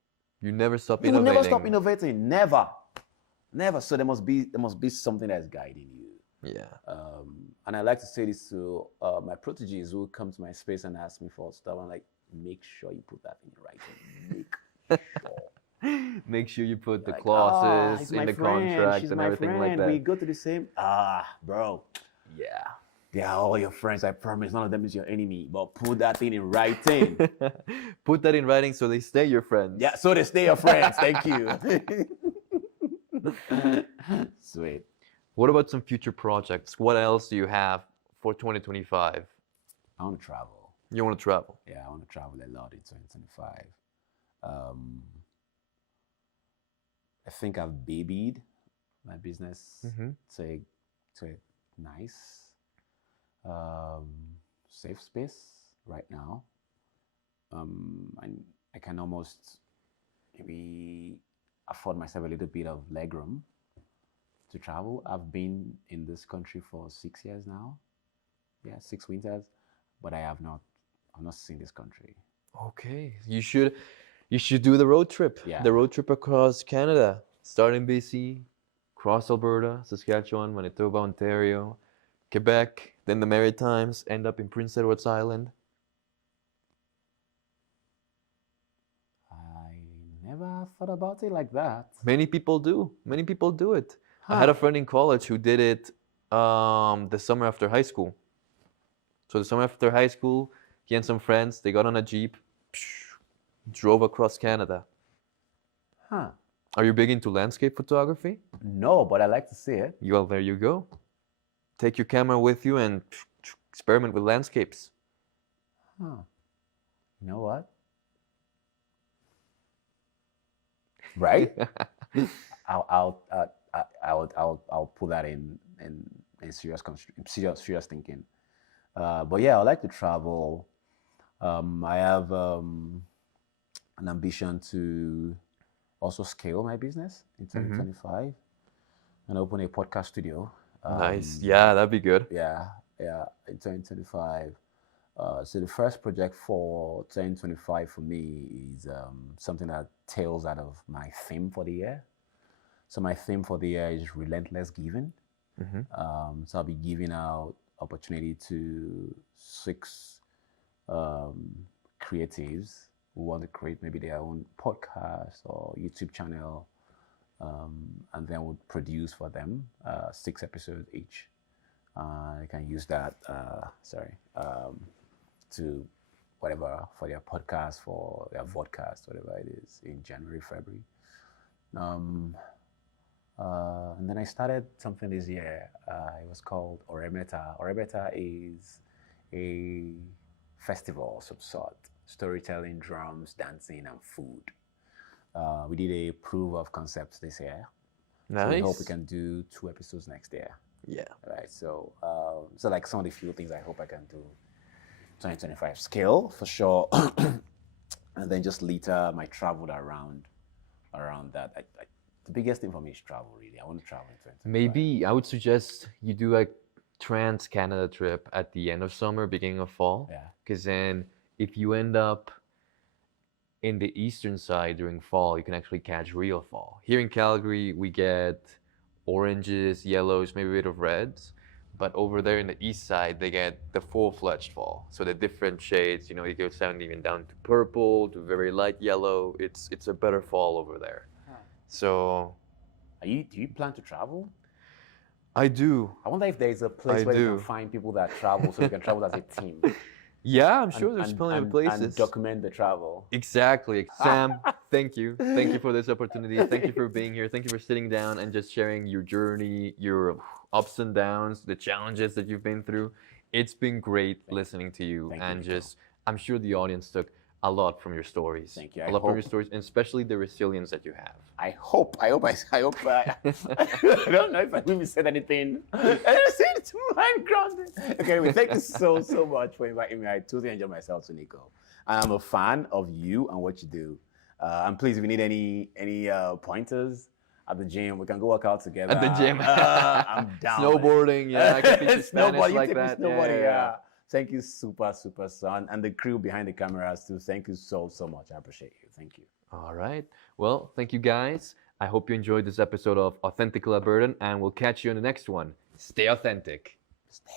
You never stop you innovating. You will never stop innovating. Never. So there must be something that's guiding you. Yeah. And I like to say this to my proteges who come to my space and ask me for stuff. I'm like, make sure you put that in writing. Make sure. Make sure you put the clauses in the contract and everything like that. We go to the same. Bro. Yeah. They are all your friends, I promise. None of them is your enemy. But put that thing in writing. Put that in writing so they stay your friends. Yeah, so they stay your friends. Thank you. Sweet. What about some future projects? What else do you have for 2025? I want to travel. You want to travel? Yeah, I want to travel a lot in 2025. Um, I think I've babied my business to a nice, um, safe space right now. And I can almost maybe afford myself a little bit of legroom to travel. I've been in this country for 6 years now. Yeah, 6 winters, but I've not seen this country. Okay, you should do the road trip. Yeah. The road trip across Canada, start in BC, cross Alberta, Saskatchewan, Manitoba, Ontario, Quebec, then the Maritimes, end up in Prince Edward Island. I never thought about it like that. Many people do. Many people do it. I had a friend in college who did it the summer after high school. So the summer after high school, he and some friends, they got on a Jeep, drove across Canada. Huh. Are you big into landscape photography? No, but I like to see it. Well, there you go. Take your camera with you and experiment with landscapes. Huh. You know what? Right? I'll put that in serious thinking. But yeah, I like to travel. I have an ambition to also scale my business in 2025 and open a podcast studio. Nice. Yeah, that'd be good. Yeah, in 2025. So the first project for 2025 for me is something that tails out of my theme for the year. So my theme for the year is relentless giving. So I'll be giving out opportunity to 6 creatives who want to create maybe their own podcast or YouTube channel, and then would produce for them 6 episodes each. I can use that, to whatever, for their podcast, for their vodcast, whatever it is, in January, February. And then I started something this year. It was called Oremeta. Oremeta is a festival of some sort, storytelling, drums, dancing, and food. We did a proof of concept this year. Nice. So we hope we can do 2 episodes next year. Yeah. Right. So, like some of the few things I hope I can do 2025 scale for sure. And then just later my travel around that. The biggest thing for me is travel, really. I want to travel in 2025. Maybe I would suggest you do a trans-Canada trip at the end of summer, beginning of fall. Yeah. Because then if you end up in the eastern side during fall, you can actually catch real fall. Here in Calgary, we get oranges, yellows, maybe a bit of reds. But over there in the east side, they get the full-fledged fall. So the different shades, it goes down even down to purple, to very light yellow. It's a better fall over there. So, do you plan to travel? I do. I wonder if there's a place where you can find people that travel so you can travel as a team. Yeah, I'm sure there's plenty of places. And document the travel. Exactly. Sam, thank you. Thank you for this opportunity. Thank you for being here. Thank you for sitting down and just sharing your journey, your ups and downs, the challenges that you've been through. It's been great listening to you. And I'm sure the audience took a lot from your stories. Thank you. A lot from your stories, and especially the resilience that you have. I hope. I don't know if I even said anything. I said to mind grounded. Okay, anyway, thank you so much for inviting me. I totally enjoy myself, to Nico. I'm a fan of you and what you do. And please, if you need any pointers at the gym, we can go work out together. At the gym. I'm down. Snowboarding, yeah, I can teach you Spanish like that. Snowboarding, yeah. Thank you, super, son. And the crew behind the cameras, too. Thank you so much. I appreciate you. Thank you. All right. Well, thank you, guys. I hope you enjoyed this episode of Authentically Albertan, and we'll catch you in the next one. Stay authentic. Stay